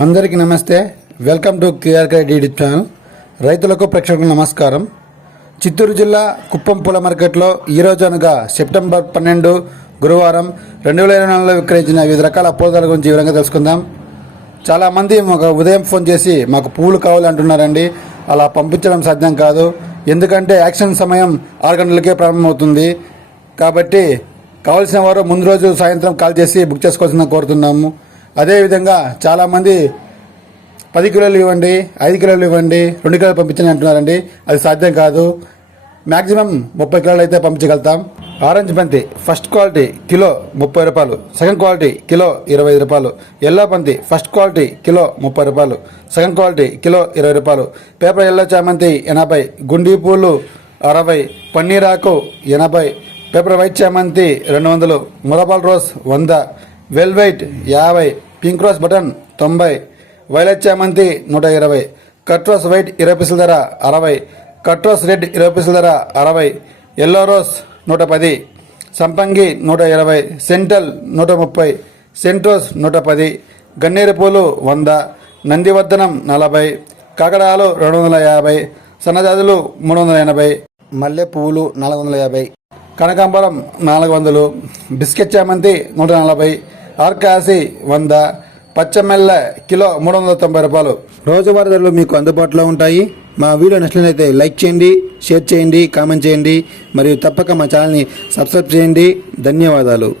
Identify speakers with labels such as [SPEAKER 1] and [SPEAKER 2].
[SPEAKER 1] అందరికీ నమస్తే. Welcome to KRK YouTube channel. రైతులకు ప్రేక్షకులకు నమస్కారం. చిత్తూరు జిల్లా కుప్పం పూల మార్కెట్లో ఈరోజు అనగా సెప్టెంబర్ పన్నెండు గురువారం రెండు వేల ఇరవై నాలుగులో విక్రయించిన వివిధ రకాల పూల గురించి వివరంగా తెలుసుకుందాం. చాలామంది మాకు ఉదయం ఫోన్ చేసి మాకు పూలు కావాలి అంటున్నారండి. అలా పంపించడం సాధ్యం కాదు. ఎందుకంటే యాక్షన్ సమయం ఆరు గంటలకే ప్రారంభమవుతుంది. కాబట్టి కావాల్సిన వారు ముందు రోజు సాయంత్రం కాల్ చేసి బుక్ చేసుకోవాల్సిందని కోరుతున్నాము. అదేవిధంగా చాలామంది పది కిలోలు ఇవ్వండి ఐదు కిలోలు ఇవ్వండి రెండు కిలోలు పంపించండి అంటున్నారండి. అది సాధ్యం కాదు. మ్యాక్సిమం ముప్పై కిలోలు అయితే పంపించగలుగుతాం. ఆరెంజ్ బంతి ఫస్ట్ క్వాలిటీ కిలో ముప్పై రూపాయలు. సెకండ్ క్వాలిటీ కిలో ఇరవై రూపాయలు. ఎల్లో బంతి ఫస్ట్ క్వాలిటీ కిలో ముప్పై రూపాయలు. సెకండ్ క్వాలిటీ కిలో ఇరవై రూపాయలు. పేపర్ ఎల్లో చామంతి ఎనభై. గుండీ పూలు అరవై. పన్నీరాకు ఎనభై. పేపర్ వైట్ చామంతి రెండు వందలు. మురబాల్ రోజ్ వంద. వెల్వైట్ యాభై పింక్ రోజ్ బటన్ తొంభై వైలెట్ చామంతి నూట ఇరవై కట్రోస్ వైట్ ఇరవై పీసుల ధర అరవై కట్రోస్ రెడ్ ఇరవై పీసుల ధర అరవై ఎల్లో రోస్ నూట పది సంపంగి నూట ఇరవై సెంటల్ నూట ముప్పై సెంట్రోస్ నూట పది గన్నేరు పూలు వంద నందివర్ధనం నలభై కాకడాలు రెండు వందల యాభై సన్నజాజులు మూడు వందల ఎనభై మల్లె పువ్వులు నాలుగు వందల యాభై కనకాంబరం నాలుగు వందలు బిస్కెట్ చామంతి నూట నలభై ఆర్కాసి వంద పచ్చమెల్ల కిలో మూడు వందల తొంభై రూపాయలు. రోజువారీ ధరలు మీకు అందుబాటులో ఉంటాయి. మా వీడియో నచ్చినట్లయితే లైక్ చేయండి షేర్ చేయండి కామెంట్ చేయండి మరియు తప్పక మా ఛానల్ని సబ్స్క్రైబ్ చేయండి. ధన్యవాదాలు.